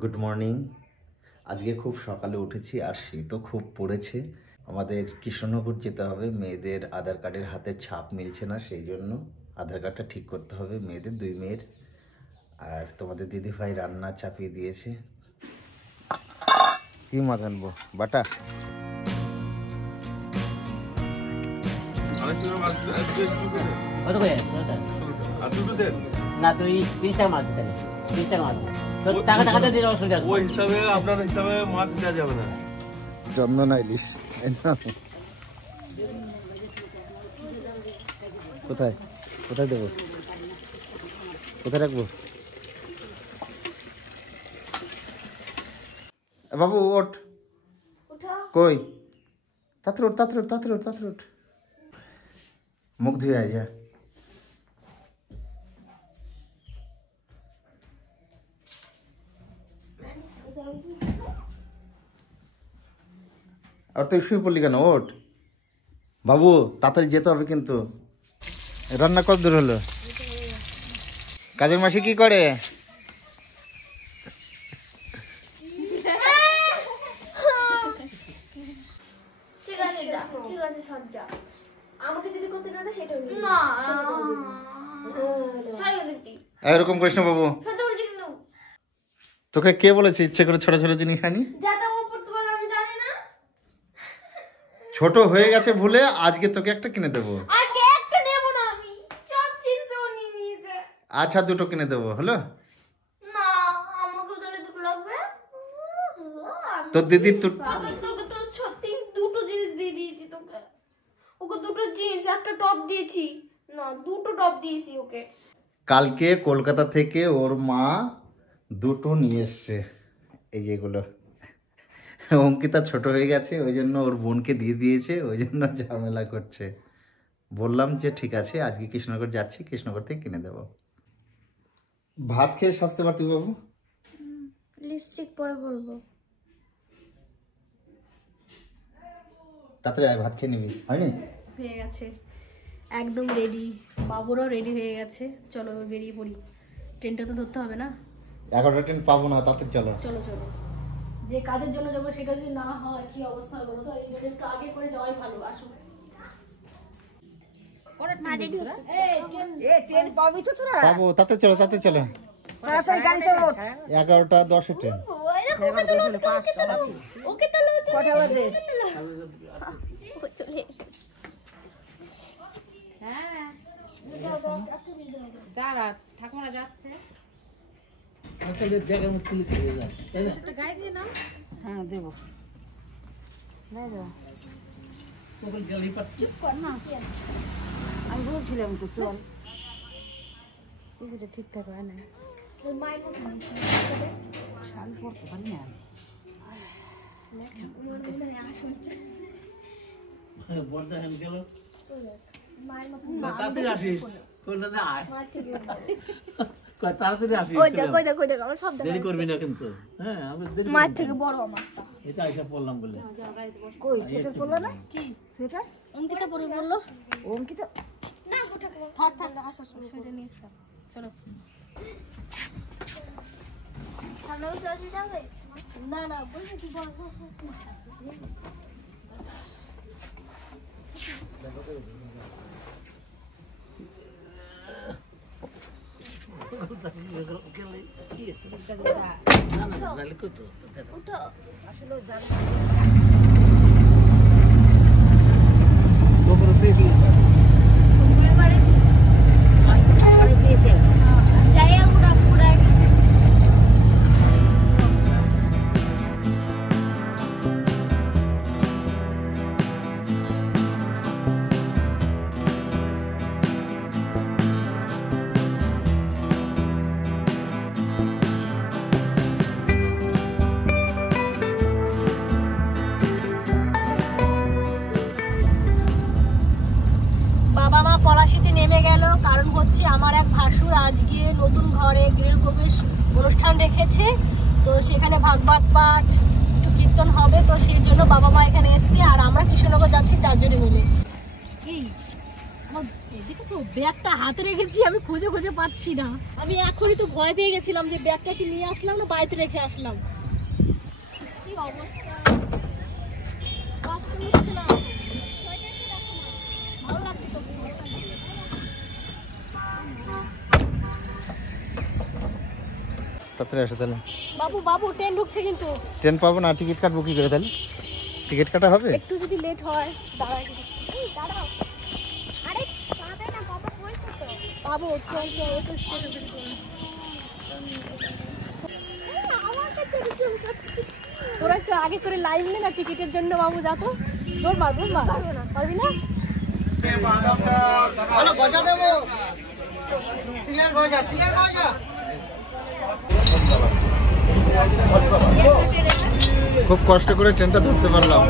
Good morning. আজকে খুব সকালে উঠেছি আর শীতও খুব পড়েছে। আমাদের কৃষ্ণনগর যেতে হবে, মেয়েদের আধার কার্ডের হাতের ছাপ মিলছে না, সেই জন্য আধার কার্ডটা ঠিক করতে হবে মেয়েদের, দুই মেয়ের। আর তোমাদের দিদিভাই রান্না চাপিয়ে দিয়েছে। কি মাছ আনবো? বাটা না, তুই 30 টাকা মাছ দিতে 30 টাকা মাছ টাকা টাকাতে দিলে অসুবিধা আছে। ওই হিসাবে আপনার হিসাবে মাছ দেওয়া যাবে না। চন্দনা ইলিশ কোথায় কোথায় দেবো, কোথায় রাখবো? বাবু ওঠ, কই? তাড়াতাড়ি ওঠ, তাড়াতাড়ি ওঠ, তাড়াতাড়ি ওঠ, তাড়াতাড়ি ওঠ। মুখ ধুয়ে আয় যা। আর তুই শুয়ে পড়লি কেন? ওঠ বাবু, তাড়াতাড়ি যেতে হবে কিন্তু। রান্না কত দূর হলো? কাজের মাসি কি করে? এরকম কৃষ্ণ বাবু, তোকে কে বলেছে ইচ্ছে করে ছোট ছোট জিনিস আনি? ছোট হয়ে গেছে ভুলে আজকে তোকে একটা কিনে দেবো। আচ্ছা, দুটো কিনে দেবো, হলো? তোর দিদি দুটো জিনিস দিয়ে দিয়েছি তোকে। ওকে দুটো জিনিস, একটা টপ দিয়েছি না, দুটো টপ দিয়েছি ওকে। কালকে কলকাতা থেকে ওর মা দুটো নিয়ে এসছে, এই যেগুলো। অঙ্কিতা ছোট হয়ে গেছে, ওই জন্য ওর বোনকে দিয়ে দিয়েছে, ওই জন্য ঝামেলা করছে। বললাম যে ঠিক আছে, আজকে কৃষ্ণনগর যাচ্ছি, কৃষ্ণনগর থেকে কিনে দেবো। ভাত খেয়ে সাজতে পারতি বাবু? লিপস্টিক পরে বলবো। তাড়াতাড়ি আয়, ভাত খেয়ে নিবি। হয়নি? হয়ে গেছে, একদম রেডি। বাবুরাও রেডি হয়ে গেছে, চলো বেরিয়ে পড়ি। ট্রেনটা তো ধরতে হবে না, 11টা ট্রেন পাবো না, তাড়াতাড়ি চলো। চলো চলো। যে কাজের জন্য যাবো সেটা যদি না হয় কি অবস্থা হবে বলো তো? এই জন্য একটু আগে করে যাওয়াই ভালো। আসো, পাবো, তাড়াতাড়ি চলো, তাড়াতাড়ি চলো। 11:10 ট্রেন। ওকে তো কটা বাজে? ও চলে এসেছে। হ্যাঁ দাঁড়া, ঠাকুমা যাচ্ছে। আচ্ছা, দেখে আমি তুলে চলে যাই, তাই না? একটা গায়ে দিয়ে নাও। হ্যাঁ, দেবো। তখন গাড়ি পাচ্ছি। আমি বলছিলাম তো চল, কিছুটা ঠিকঠাক হয় না। মায়ের মতো শাড়ি পরতে পারি না। বর্দা হেন গেল, মায়ের মতো তাড়াতাড়ি আসিস, কোনটা যে আয়, তাড়াতাড়ি আসিস, দেরি করবি না কিন্তু। হ্যাঁ, আমি দেরি মায়ের থেকে বড় আমারটা। এটা এসে পড়লাম বলে। কই সেটা বললো না? কি সেটা? অঙ্কিতা পরে বললো। অঙ্কিতা না গোটা থাক থাক, আসা শুরু করে নিয়ে এসো। চলো। সামনে চলে যাবে? না না, বলছি কি বলবো? উঠো আসলে পলাশীতে নেমে গেল, কারণ হচ্ছে আমার এক ভাসুর আজকে নতুন ঘরে গৃহপ্রবেশ অনুষ্ঠান রেখেছে, তো সেখানে ভাগবত পাঠ একটু কীর্তন হবে, তো সেই জন্য বাবা মা এখানে এসেছে আর আমরা কৃষ্ণনগর যাচ্ছি 4 জনে মিলে। কি আমার এদিকে দেখেছো ব্যাগটা হাতে রেখেছি, আমি খুঁজে খুঁজে পাচ্ছি না। আমি এখনই তো ভয় পেয়ে গেছিলাম যে ব্যাগটা কি নিয়ে আসলাম না বাড়িতে রেখে আসলাম। কি অবস্থা, কাজটা হচ্ছে না। ভালো লাগছে তো। তাড়াতাড়ি আসো তাহলে। বাবু বাবু ট্রেন ঢুকছে কিন্তু। ট্রেন পাবো না, টিকিট কাটবো কি করে তাহলে? টিকিট কাটা হবে? একটু যদি লেট হয় দাঁড়াও। আরে পাবে না বাবা, বলছো তো। বাবু চল চল একটু স্টেশন। তোরা একটু আগে করে লাইন নে না টিকিটের জন্য বাবু, যা তো। দৌড় মার পারবি না? খুব কষ্ট করে ট্রেনটা ধরতে পারলাম।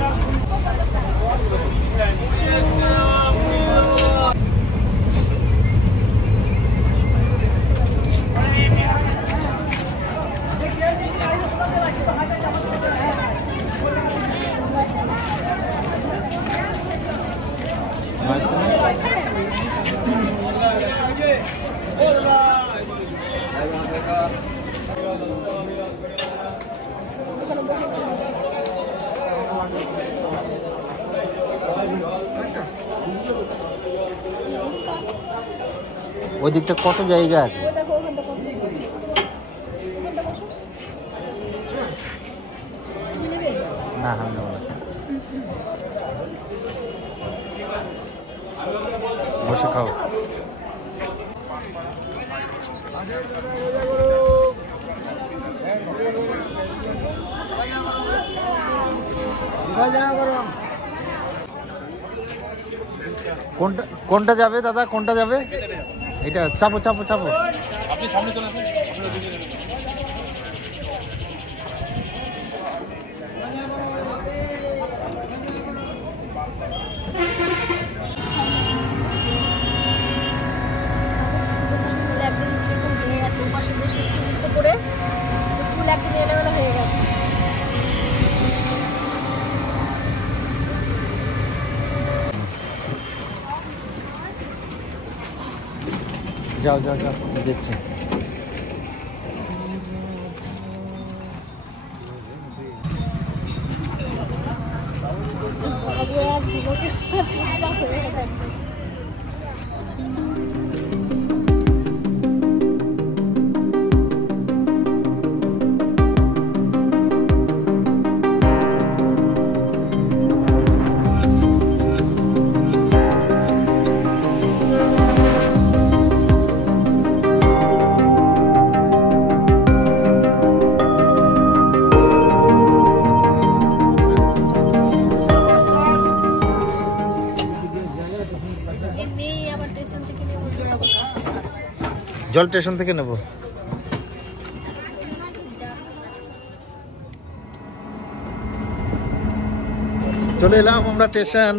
ওই দিকটা কত জায়গা আছে? না আমি নেবো না। বসে খাও। কোনটা যাবে দাদা, কোনটা যাবে? এটা চাপো চাপো চাপো। আপনি সামনে চলে আসুন। যাও যাও যাও, দেখছি। জল স্টেশন থেকে নেব। চলে এলাম আমরা স্টেশন।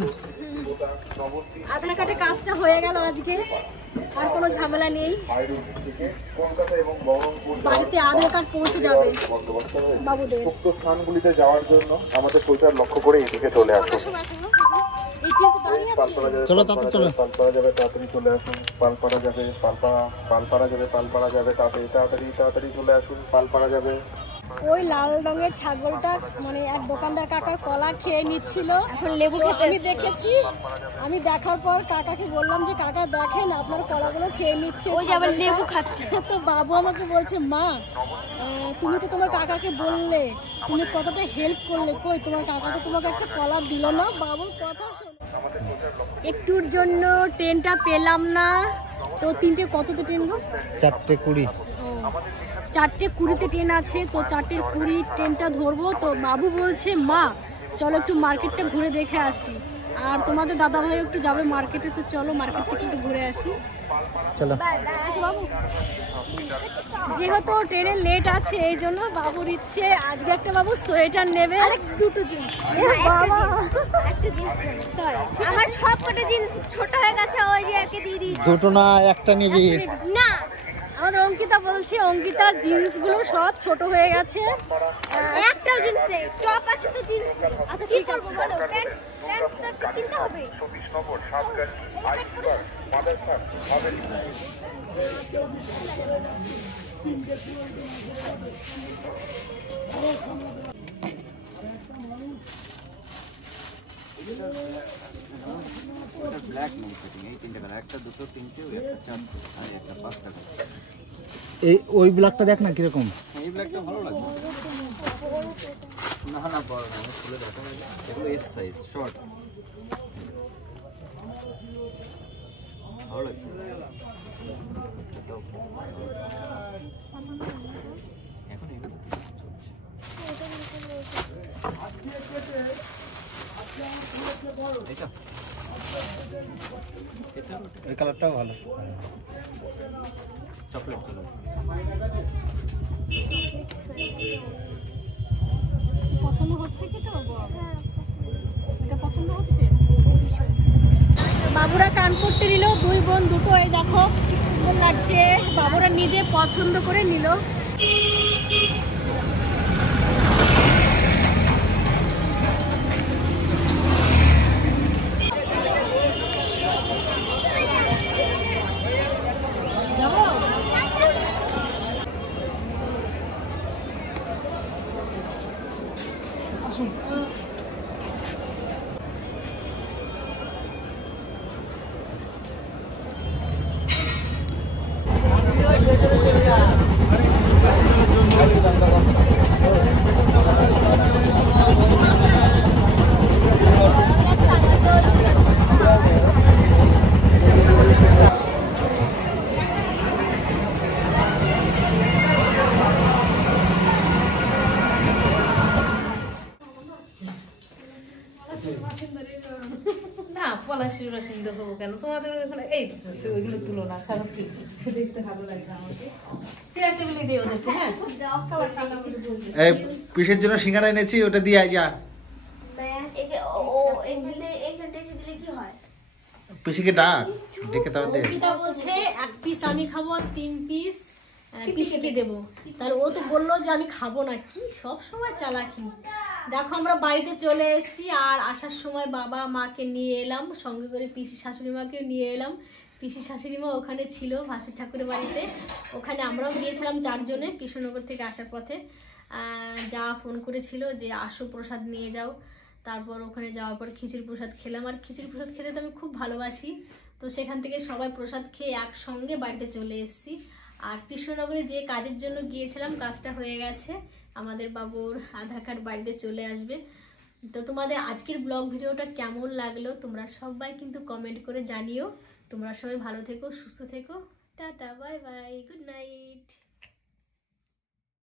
আধার কার্ডের কাজটা হয়ে গেল আজকে, আর কোনো ঝামেলা নেই। বাড়িতে আধার কার্ড পৌঁছে যাবে বাবুদের। উক্ত স্থানগুলিতে যাওয়ার জন্য আমাদের প্রচার লক্ষ্য করে এদিকে চলে আসুন। চলো তাড়াতাড়ি চলো। পালপাড়া যাবে, তাড়াতাড়ি চলে আসুন। পালপাড়া যাবে, পালপাড়া যাবে, পালপাড়া যাবে, তাড়াতাড়ি তাড়াতাড়ি চলে আসুন। পালপাড়া যাবে। ওই লাল রঙের ছাগলটা মানে এক দোকানদার কাকার কলা খেয়ে নিচ্ছিল, এখন লেবু তো খেতে আমি এসছে। দেখেছি। আমি দেখার পর কাকাকে বললাম যে কাকা দেখেন আপনার কলাগুলো খেয়ে নিচ্ছে, ওই যে আবার লেবু খাচ্ছে। তো বাবু আমাকে বলছে মা তুমি তো তোমার কাকাকে বললে, তুমি কতটা হেল্প করলে, কই তোমার কাকা তো তোমাকে একটা কলা দিল না। বাবুর কথা শোনো। একটুর জন্য ট্রেনটা পেলাম না, তো 3টে কততে ট্রেন গো? 4:20। 4:20 ট্রেন আছে, তো 4:20 ট্রেনটা ধরবো। তো বাবু বলছে মা চলো একটু মার্কেটটা ঘুরে দেখে আসি, আর তোমাদের দাদা ভাই একটু যাবে মার্কেটে, তো চলো মার্কেট থেকে একটু ঘুরে আসি। চলো। বাবু যেহেতু ট্রেনের লেট আছে এই জন্য বাবুর ইচ্ছে আজকে একটা বাবু সোয়েটার নেবে। দুটো জিনিস, বাবা একটা জিনিস আমার সব কটা জিনিস ছোট হয়ে গেছে, ওই যে একে দিয়ে দিয়েছি। দুটো না একটা নিবি? না আমাদের অঙ্কিতা বলছে অঙ্কিতার জিন্সগুলো সব ছোট হয়ে গেছে। একটা একটাও জিন্স নেই, টপ আছে তো জিন্স নেই। আচ্ছা ঠিক আছে বলো, প্যান্ট তো কিনতে হবে। 24 নম্বর সাতগাছি আইসবার মাদারসার হাভেলি। এই ওই ব্ল্যাকটা দেখ না কিরকম। এই কালারটাও ভালো, চকলেট কালার। পছন্দ হচ্ছে কি তো? এটা পছন্দ হচ্ছে? বাবুরা কান পড়তে নিল, দুই বোন দুটো, এই দেখো কি সুন্দর লাগছে। বাবুরা নিজে পছন্দ করে নিল। না পলাশির রসিন দেবো কেন তোমাদের ওইখানে এই ওইগুলো তুলো না ছাড়ো কি দেখতে ভালো লাগে আমাকে চেয়ার টেবিলে দিয়ে ওদেরকে। হ্যাঁ এই পিসের জন্য সিঙ্গারা এনেছি, ওটা দিয়ে আয় যা। এখানটা এসে দিলে কি হয়? পিসিকে ডাক, ডেকে তাও দে। অঙ্কিতা বলছে 1 পিস আমি খাবো, 3 পিস পিসিকে দেবো। তাহলে ও তো বললো যে আমি খাবো না। কি সব সময় চালাকি। দেখো আমরা বাড়িতে চলে এসেছি, আর আসার সময় বাবা মাকে নিয়ে এলাম, সঙ্গে করে পিসি শাশুড়ি মাকেও নিয়ে এলাম। পিসি শাশুড়ি মা ওখানে ছিল ভাসুর ঠাকুরের বাড়িতে, ওখানে আমরাও গিয়েছিলাম 4 জনে কৃষ্ণনগর থেকে আসার পথে। যা ফোন করেছিল যে আসো প্রসাদ নিয়ে যাও। তারপর ওখানে যাওয়ার পর খিচুড়ি প্রসাদ খেলাম, আর খিচুড়ি প্রসাদ খেতে তো আমি খুব ভালোবাসি। তো সেখান থেকে সবাই প্রসাদ খেয়ে একসঙ্গে বাড়িতে চলে এসেছি। আর কৃষ্ণনগরে যে কাজের জন্য গিয়েছিলাম কাজটা হয়ে গেছে, আমাদের বাবুর আধার কার্ড বাড়িতে চলে আসবে। তো তোমাদের আজকের ব্লগ ভিডিওটা কেমন লাগলো তোমরা সবাই কিন্তু কমেন্ট করে জানিও। তোমরা সবাই ভালো থেকো, সুস্থ থেকো, tata, bye bye, good night.